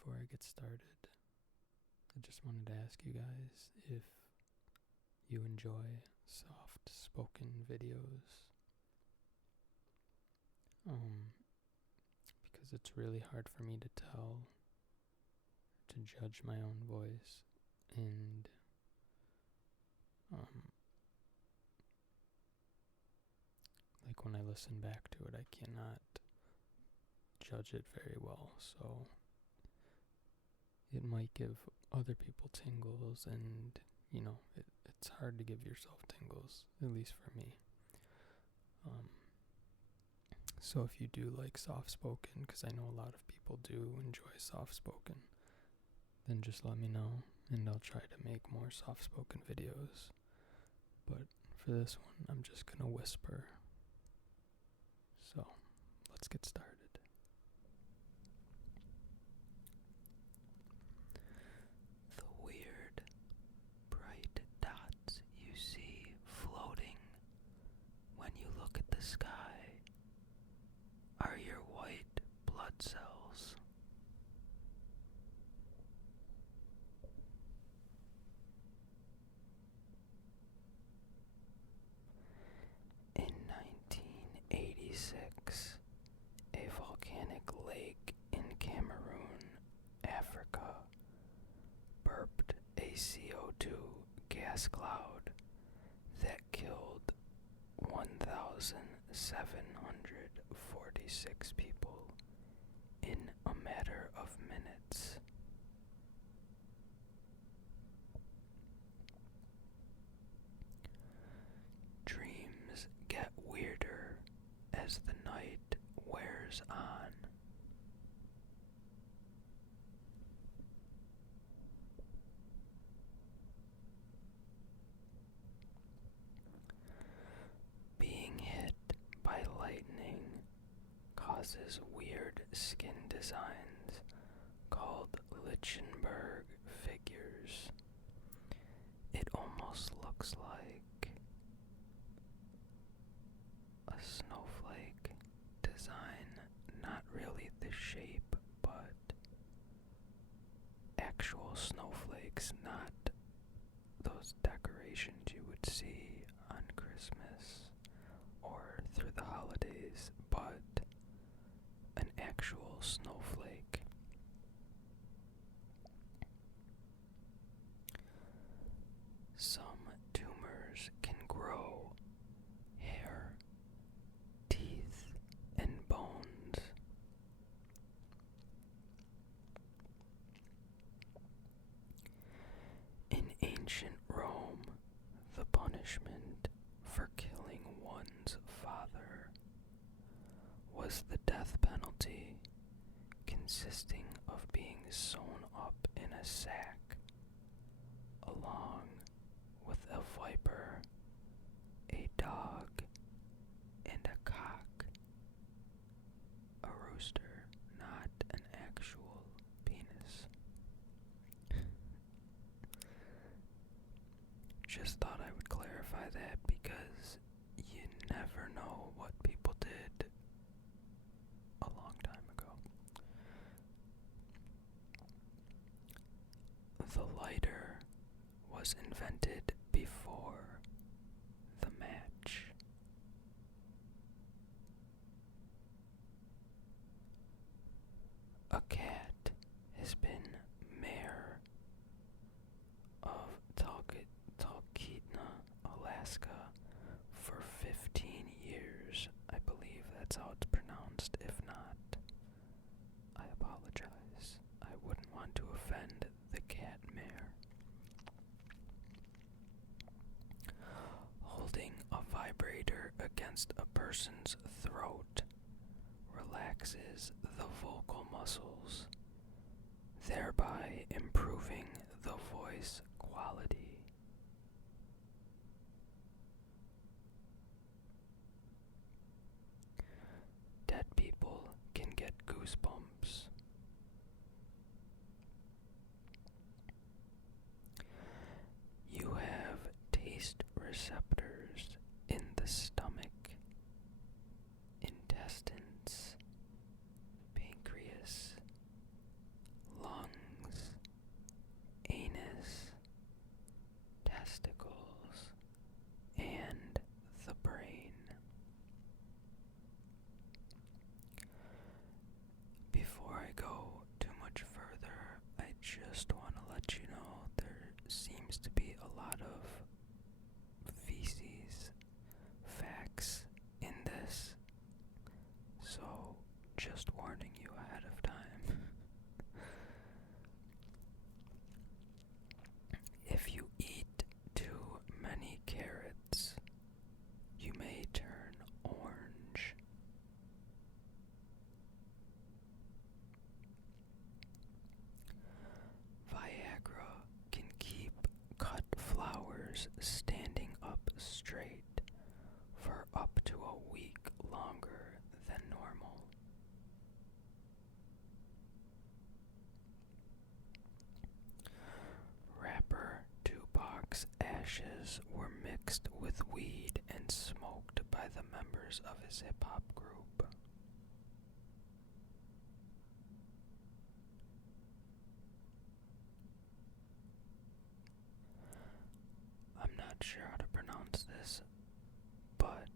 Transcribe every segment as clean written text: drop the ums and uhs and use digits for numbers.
Before I get started, I just wanted to ask you guys if you enjoy soft-spoken videos. Because it's really hard for me to tell, to judge my own voice, and like when I listen back to it, I cannot judge it very well, so it might give other people tingles, and it's hard to give yourself tingles, at least for me. So if you do like soft-spoken, because I know a lot of people do enjoy soft-spoken, then just let me know, and I'll try to make more soft-spoken videos. But for this one, I'm just gonna whisper. So, let's get started. The weird, bright dots you see floating when you look at the sky are your white blood cells. In 1986, a volcanic lake in Cameroon, Africa, burped a CO2 gas cloud that killed 1,746 people in a matter of minutes. Dreams get weirder as the night wears on. Being hit by lightning causes weird skin designs called Lichtenberg figures. It almost looks like a snowflake design, not really the shape, but actual snowflakes, not those decorations you would see on Christmas or through the holidays, but an actual snowflake. Some tumors can grow hair, teeth, and bones. In ancient Rome, the punishment for killing one's father was the death penalty, consisting of being sewn up in a sack, along with a viper, a dog, and a cock. A rooster, not an actual penis. Just thought I would clarify that because you never know what people did a long time ago. The lighter was invented before the match. A cat has been mayor of Talkeetna, Alaska for 15 years. I believe that's how it's pronounced. If not, I apologize. I wouldn't want to offend the cat mayor. Holding a vibrator against a person's throat relaxes the vocal muscles, thereby improving the voice quality. Dead people can get goosebumps. You have taste receptors in the stomach, intestines, pancreas, lungs, longer than normal. Rapper Tupac's ashes were mixed with weed and smoked by the members of his hip-hop group. I'm not sure how to pronounce this, but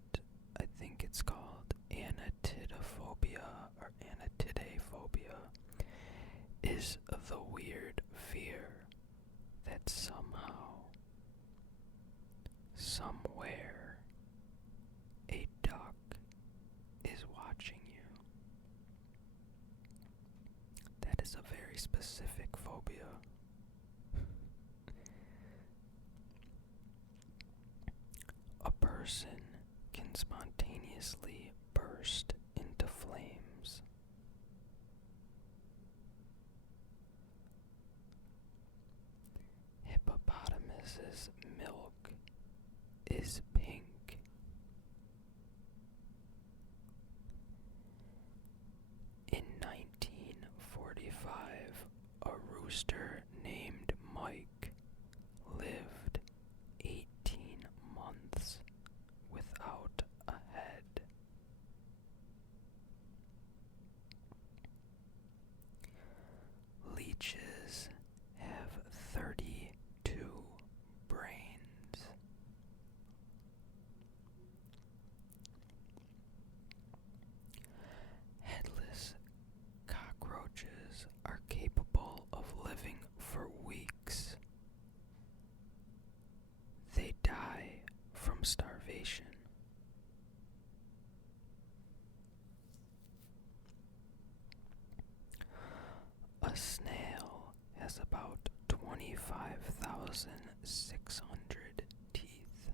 I think it's called anatidophobia or anatidaphobia, is the weird fear that somehow, somewhere, a duck is watching you. That is a very specific phobia. A person can spontaneously burst into flames. Hippopotamus's milk is pink. In 1945, a rooster named Mike lived 18 months without a head. Leeches have 32 brains. Headless cockroaches are capable of living for weeks. They die from starvation. A snail has about 25,600 teeth.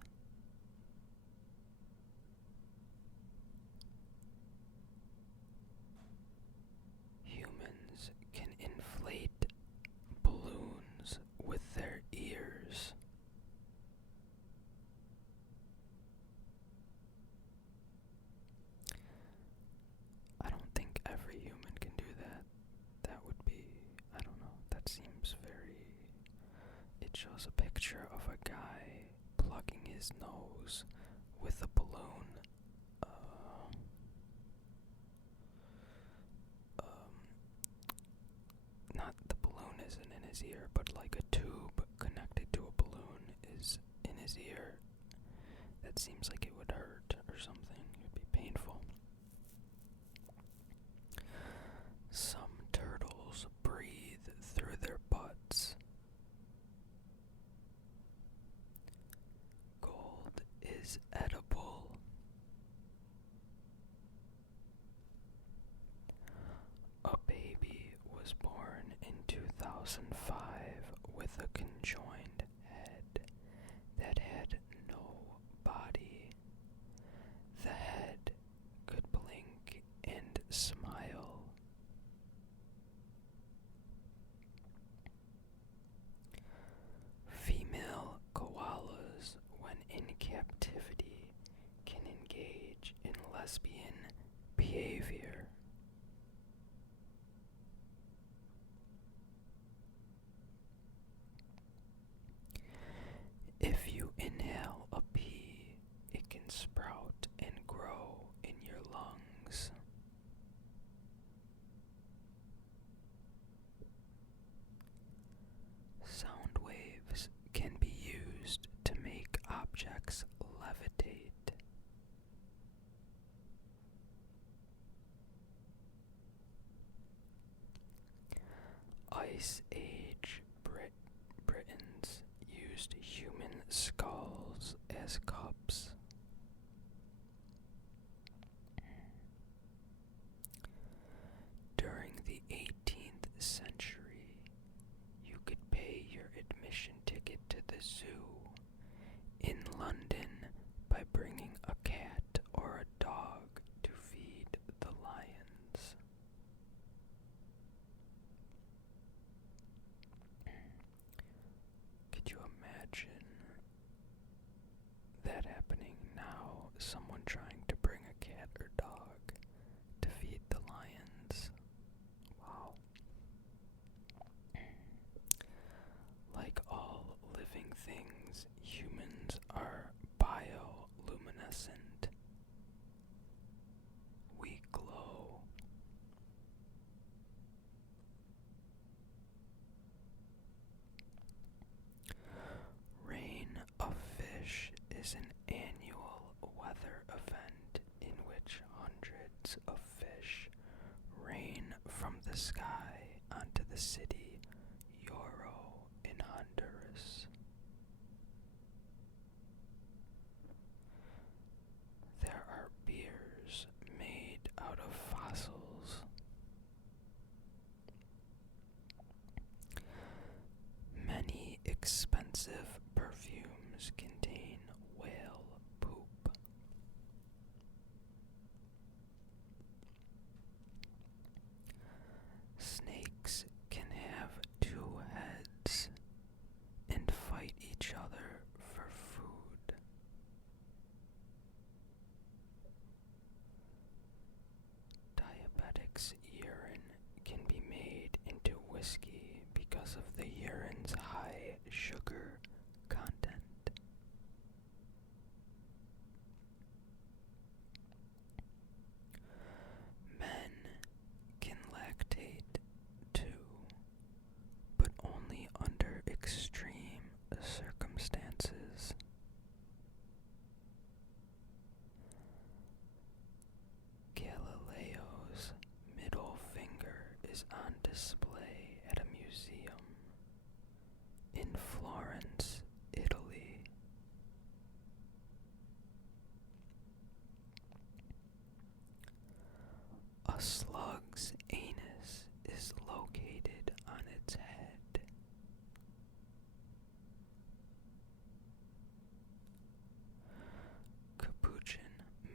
Humans can inflate balloons with their ears. I don't think every human can do that. That would be, I don't know, that seems very... It shows a picture of a guy plugging his nose with a balloon. Not the balloon isn't in his ear, but like a tube connected to a balloon is in his ear. That seems like it would hurt or something. It would be painful. Some turtles breathe through their butts. Gold is edible. A baby was born in 2005 with a conjoined head that had no body. The head could blink and smile. Female koalas, when in captivity, can engage in lesbian behavior. If you inhale a pea, it can sprout and grow in your lungs. Sound waves can be used to make objects levitate. Ice Age Britons used human skulls as cups. During the 18th century, you could pay your admission ticket to the zoo in London by bringing a cat or a dog to feed the lions. Could you imagine that happening now? Someone trying to bring a cat or dog to feed the lions. Wow. Like all living things, humans are bioluminescent. We glow. Rain of Fish is an annual weather event in which hundreds of fish rain from the sky onto the city Yoro in Honduras. There are beers made out of fossils. Many expensive perfumes contain whale poop. Snakes can have two heads and fight each other for food. Diabetics' urine can be made into whiskey because of the urine's high sugar content. Men can lactate too, but only under extreme circumstances. Galileo's middle finger is on display at a museum in Florence, Italy. A slug's anus is located on its head. Capuchin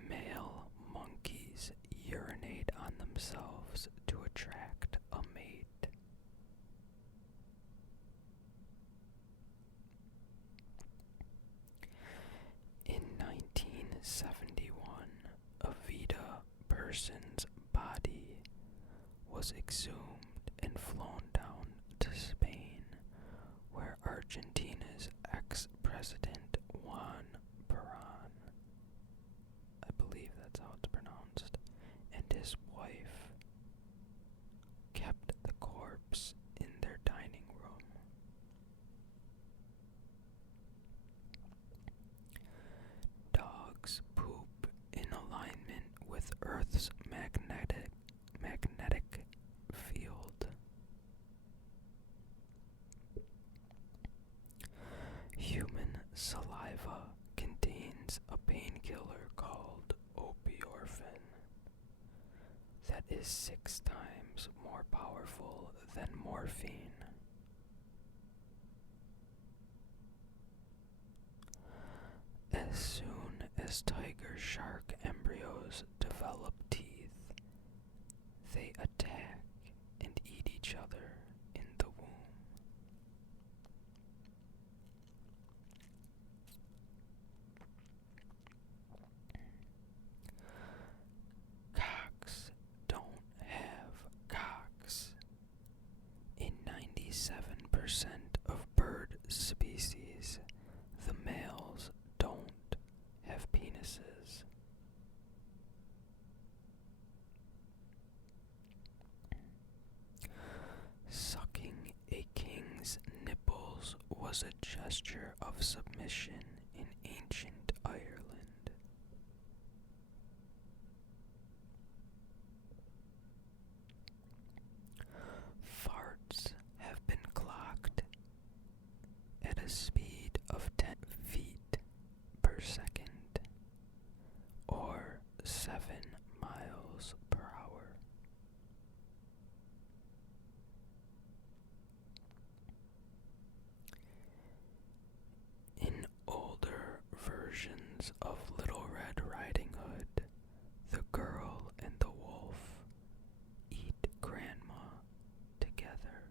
male monkeys urinate on themselves to attract a mate. In 1971, a Vita person's body was exhumed and flown down to Spain, where Argentina's ex-president Juan Perón, I believe that's how it's pronounced, and his wife kept the corpse in their dining room. Dogs poop in alignment with Earth's magnetic field. Human saliva contains a painkiller called opiorphin that is 6 times more powerful than morphine. As soon as tiger shark embryos develop teeth, they attack and eat each other in the womb. Cocks don't have cocks. In 97% of bird species, the males don't have penises. Sucking a king's nipples was a gesture of submission in ancient Ireland. Farts have been clocked at a speed of 10 feet per second, or 7 miles per hour. In older versions of Little Red Riding Hood, the girl and the wolf eat grandma together.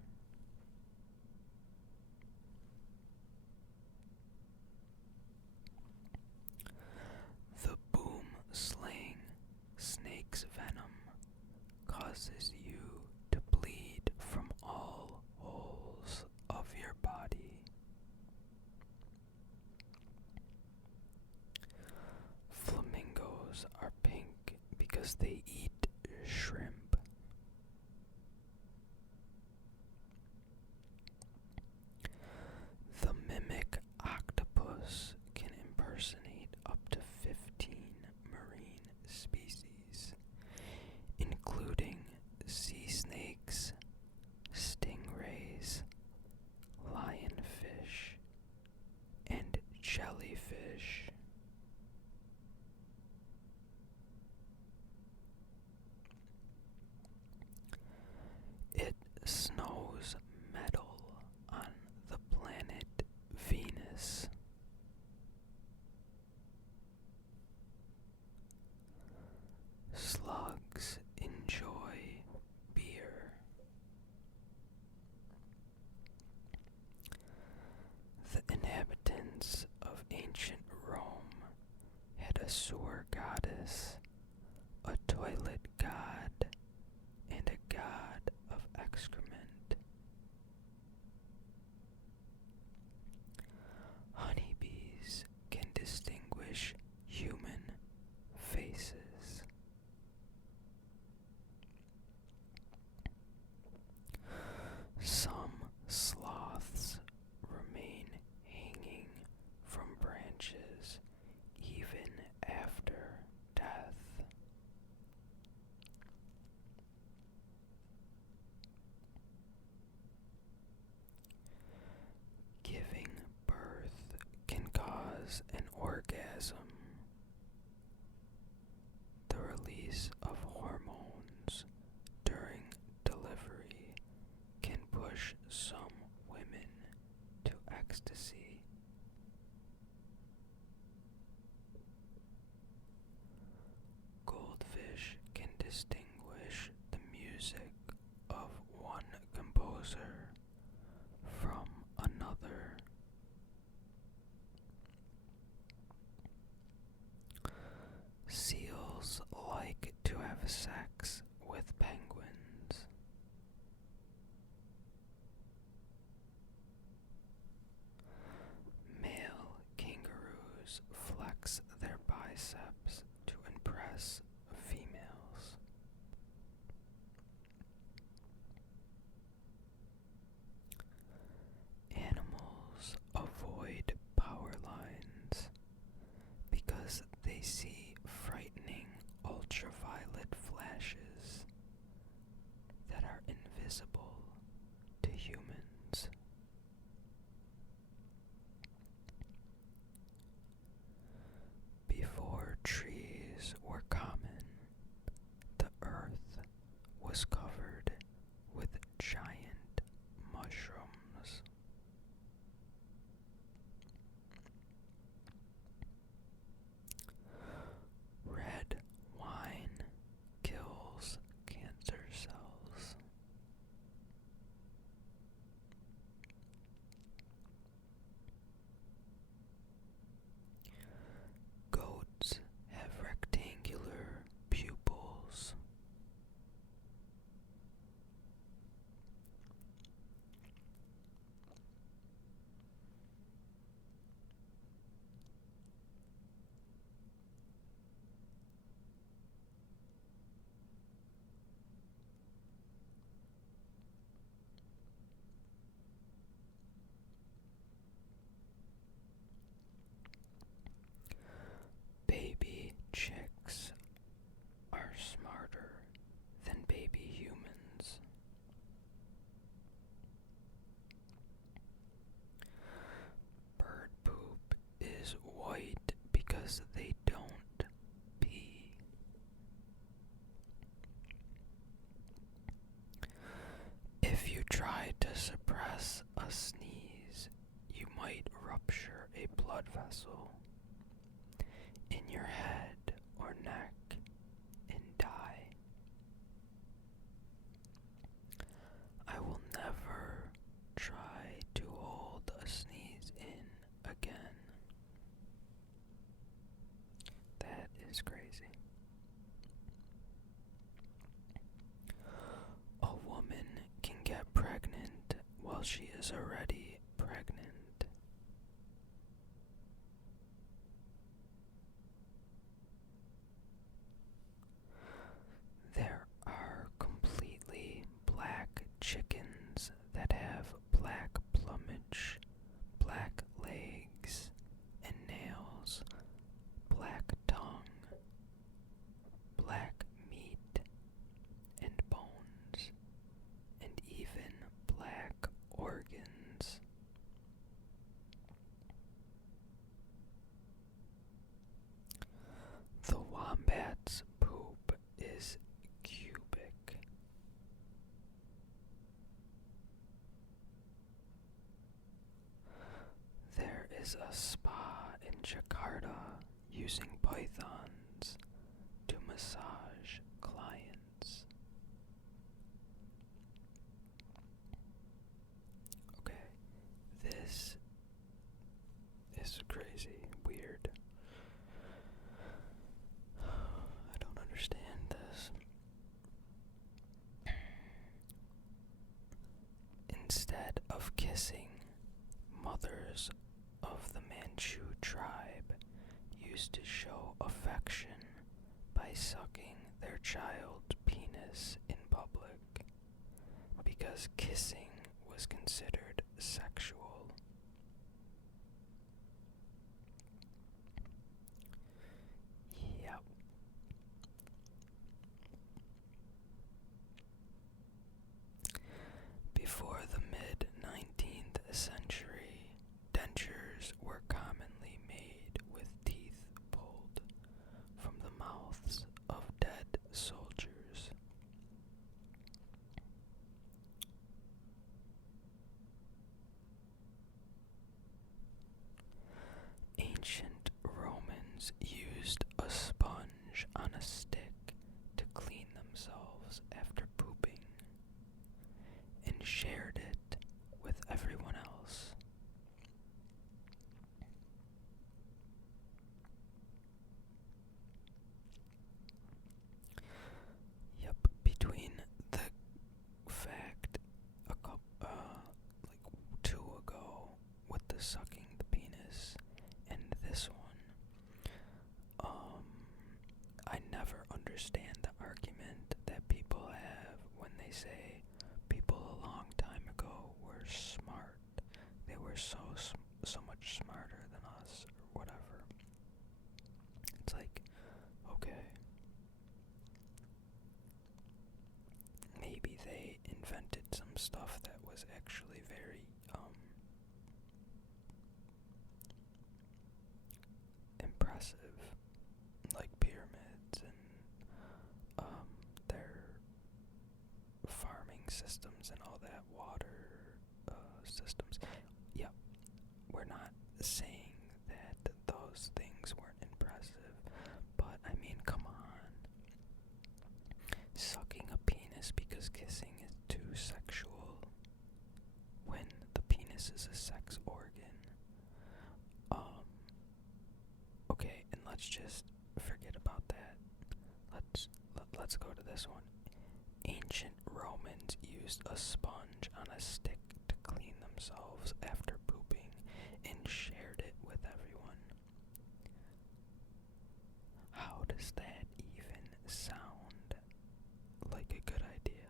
The boom slang because they eat shrimp. The mimic octopus can impersonate up to 15 marine species, including sea snakes, stingrays, lionfish, and jellyfish. It snows metal on the planet Venus. Slugs enjoy beer. The inhabitants of ancient Rome had a sewer goddess, a toilet god, and a god of excrement. Honeybees can distinguish human faces. Some sloths remain hanging from branches even after death. Giving birth can cause an orgasm. The release of hormones during delivery can push some women to ecstasy. Goldfish can distinguish the music of one composer from another. Seals like to have sex with penguins. Male kangaroos flex their biceps to impress females. Animals avoid power lines because they see frightening ultraviolet flashes that are invisible to humans. Before trees were common, the earth was covered with giant mushrooms. Red wine kills cancer cells. Goats have rectangular pupils. Baby chicks are smarter than baby humans. Bird poop is white because they don't pee. If you try to suppress a sneeze, you might rupture a blood vessel in your head or neck and die. I will never try to hold a sneeze in again. That is crazy. A woman can get pregnant while she is already pregnant. using pythons to massage clients. Okay, this is crazy, weird. I don't understand this. Instead of kissing, mothers of the Manchu tribe used to show affection by sucking their child's penis in public because kissing was considered sexual. Yep. Before the mid-19th century, dentures were commonly made with teeth pulled from the mouths of dead soldiers. Ancient Romans used a sponge on a stick to clean themselves after pooping and shared it with everyone else. Yep, between the fact like 2 ago with the sucking the penis and this one, I never understand the argument that people have when they say people a long time ago were smart. They were so much smarter than us or whatever. It's like, okay, maybe they invented some stuff that was actually very impressive, like pyramids and their farming systems and all that, water systems. Yeah, we're not saying that those things weren't impressive, but I mean, come on. Sucking a penis because kissing is too sexual when the penis is a sex organ. Okay, and let's just forget about that. Let's go to this one. Ancient Romans used a sponge on a stick to clean themselves after pooping and shared it with everyone. How does that even sound like a good idea?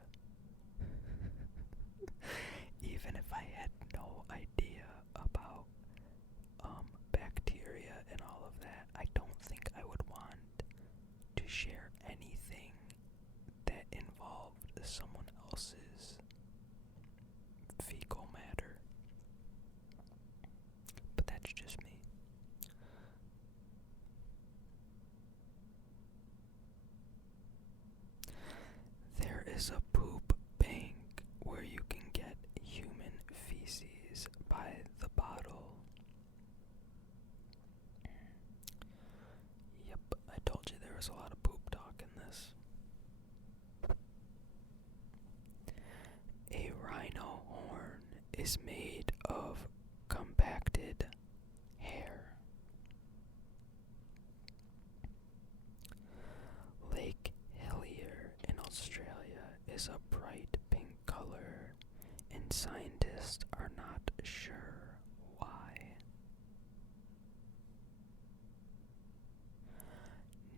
Even if I had no idea about bacteria and all of that, I don't think I would want to share anything that involved someone else's fecal matter. But that's just me. There is a poop bank where you can get human feces by the bottle. Yep, I told you there was a lot of poop talk in this. A rhino horn is made of compacted hair. Lake Hillier in Australia is a bright pink color, and scientists are not sure why.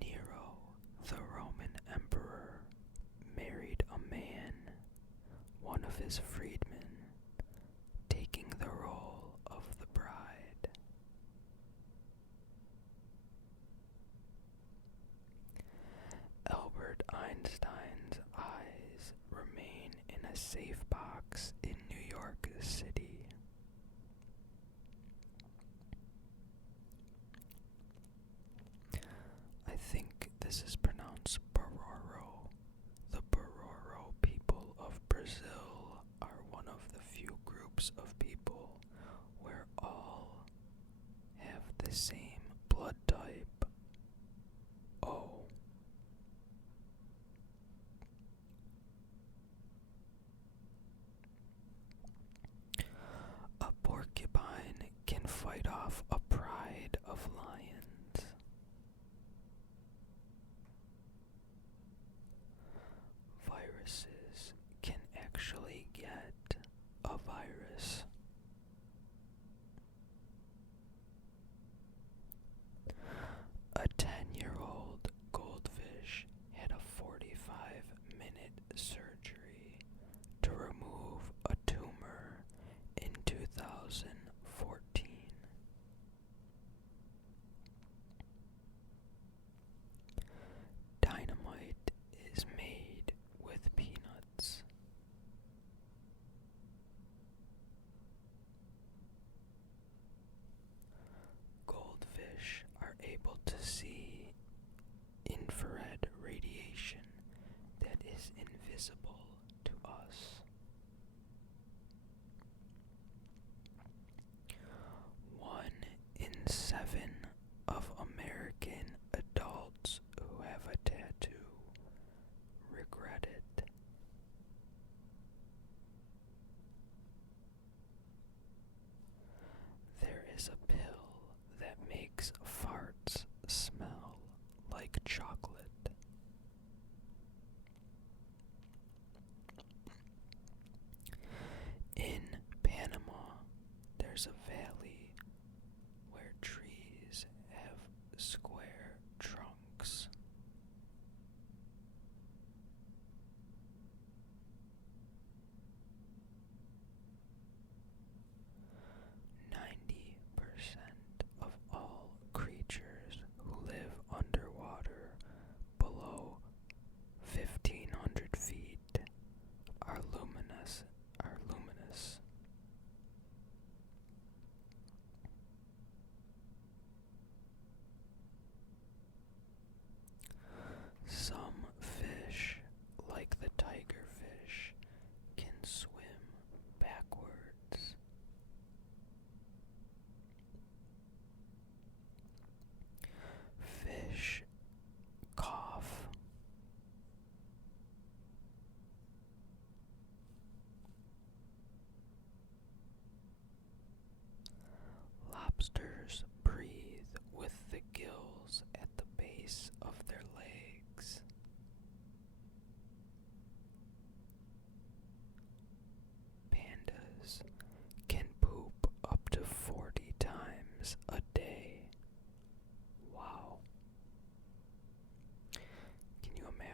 Nero, the Roman emperor, married a man, one of his freedmen, taking the role of the bride. Albert Einstein's eyes remain in a safe box in New York City. I think this is pronounced Bororo. The Bororo people of Brazil are one of the few groups of people where all have the same blood type.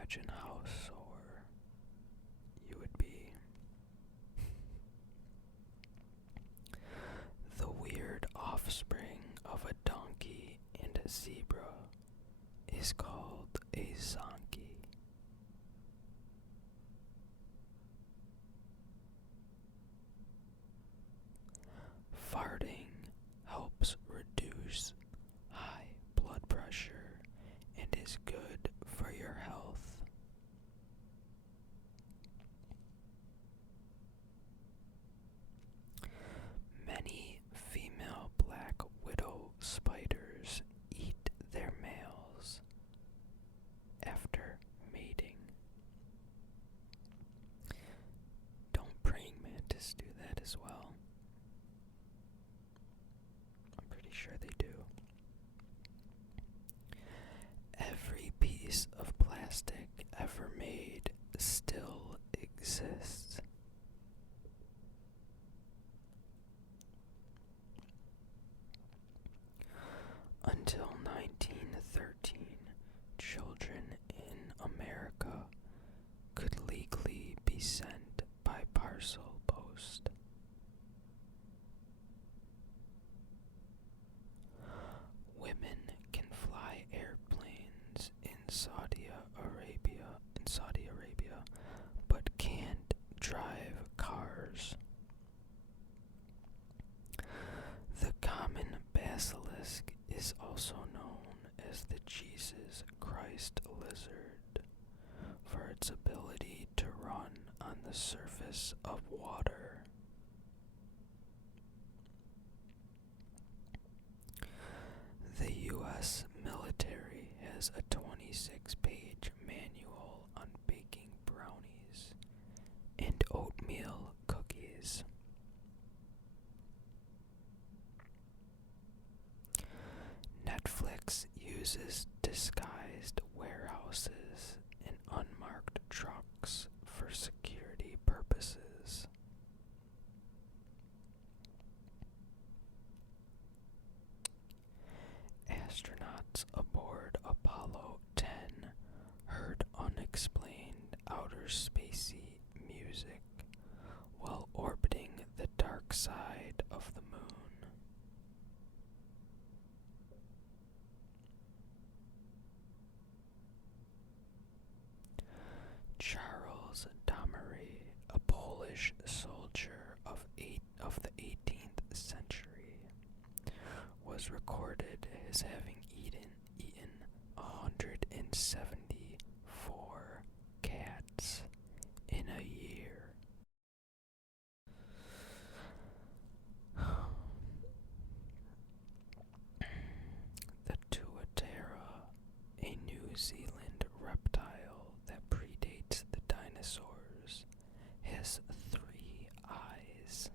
imagine how sore you would be. The weird offspring of a donkey and a zebra is called a zonkey. Farting helps reduce high blood pressure and is good for your health. Many female black widow spiders eat their males after mating. Don't praying mantis do that as well? I'm pretty sure they do. Every piece of plastic ever made still exists. Until 1913, children in America could legally be sent by parcel post. Women can fly airplanes in Saudi Arabia, but can't drive cars. The common basilisk is also known as the Jesus Christ lizard for its ability to run on the surface of water. The U.S. military has a 26-page manual on baking brownies and oatmeal cookies. Netflix uses disguised warehouses and unmarked trucks for security purposes. Astronauts aboard Apollo 10 heard unexplained outer spacey music while orbiting the dark side of the moon. Charles Domery, a Polish soldier of the 18th century, was recorded as having eaten 174 cats in a year. The tuatara, a New Zealand reptile that predates the dinosaurs, has 3 eyes.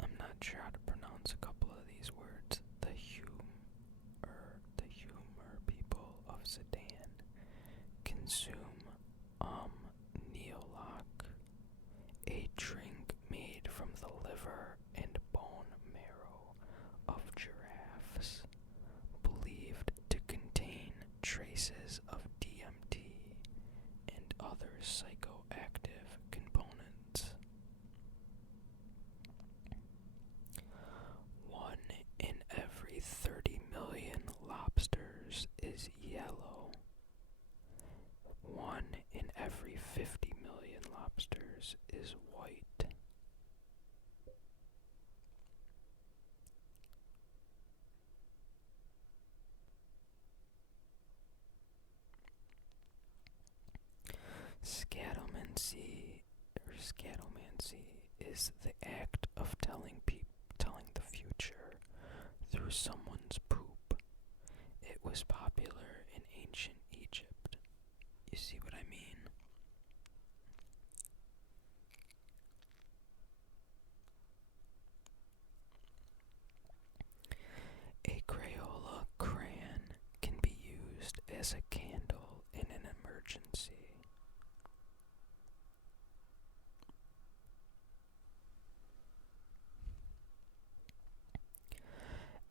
I'm not sure how to pronounce a couple of these words. The humor people of Sudan consume neolach, a drink made from the liver and bone marrow of giraffes, believed to contain traces of DMT and other psychoactive components. 1 in every 30 million lobsters is yellow. 1 in every 50 million lobsters is white. Scatomancy is the act of telling the future through someone's poop. It was popular in ancient Egypt. You see what I mean? A Crayola as a candle in an emergency.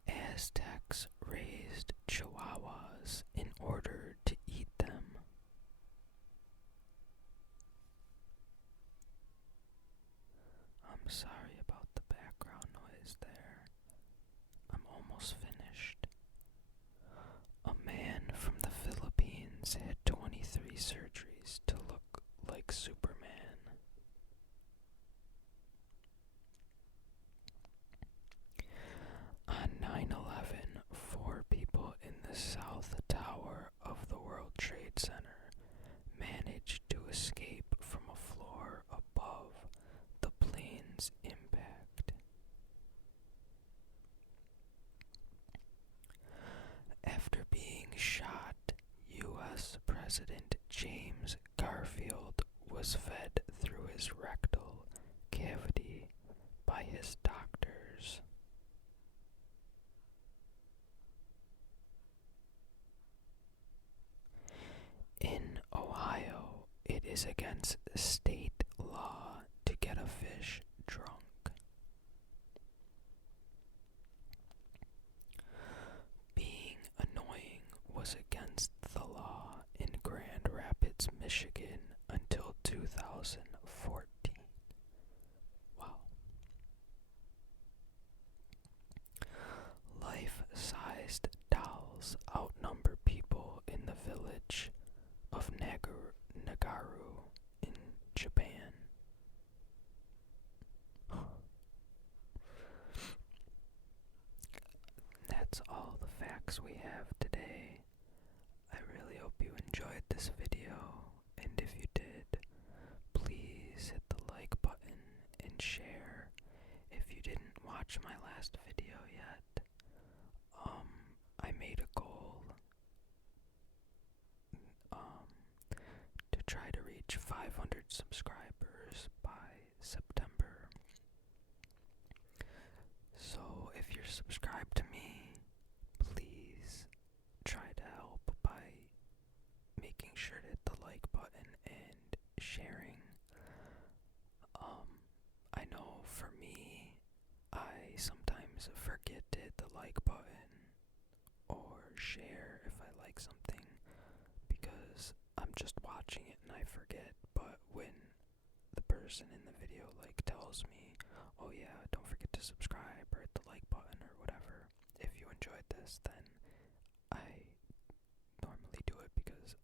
Aztecs raised chihuahuas in order to eat them. I'm sorry about the background noise there. I'm almost finished. A man from the Philippines had 23 surgeries to look like Superman. On 9/11, 4 people in the South Tower of the World Trade Center managed to escape from a floor above the plane's impact. After being shot, U.S. President James Garfield was fed through his rectal cavity by his doctors. In Ohio, it is against state law to get a fish drunk. Being annoying was against the law in Grand Rapids, Michigan until 2014. Wow. Life-sized dolls outnumber people in the village of Nagaru in Japan. That's all the facts we have today. I really hope you enjoyed this video, and if you did, please hit the like button and share. If you didn't watch my last video yet, I made a goal to try to reach 500 subscribers by September. So if you're subscribed to me, please try to help by making sure to hit the like button and sharing. I know for me, I sometimes forget to hit the like button or share if I like something because I'm just watching it and I forget. But when the person in the video tells me, oh yeah, don't forget to subscribe or hit the like button or whatever, if you enjoyed this, then I normally do it because,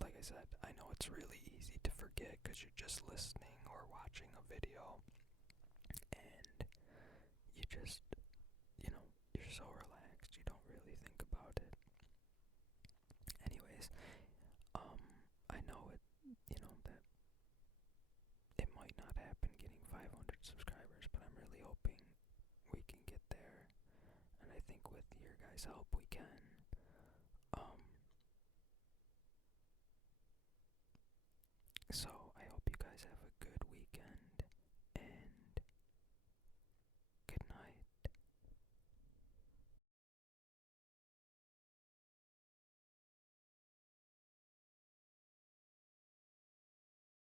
like I said, I know it's really easy to forget because you're just listening or watching a video and you just, you're so relaxed, you don't really think about it. Anyways, I know that it might not happen getting 500 subscribers, but I'm really hoping we can get there, and I think with your guys' help we can.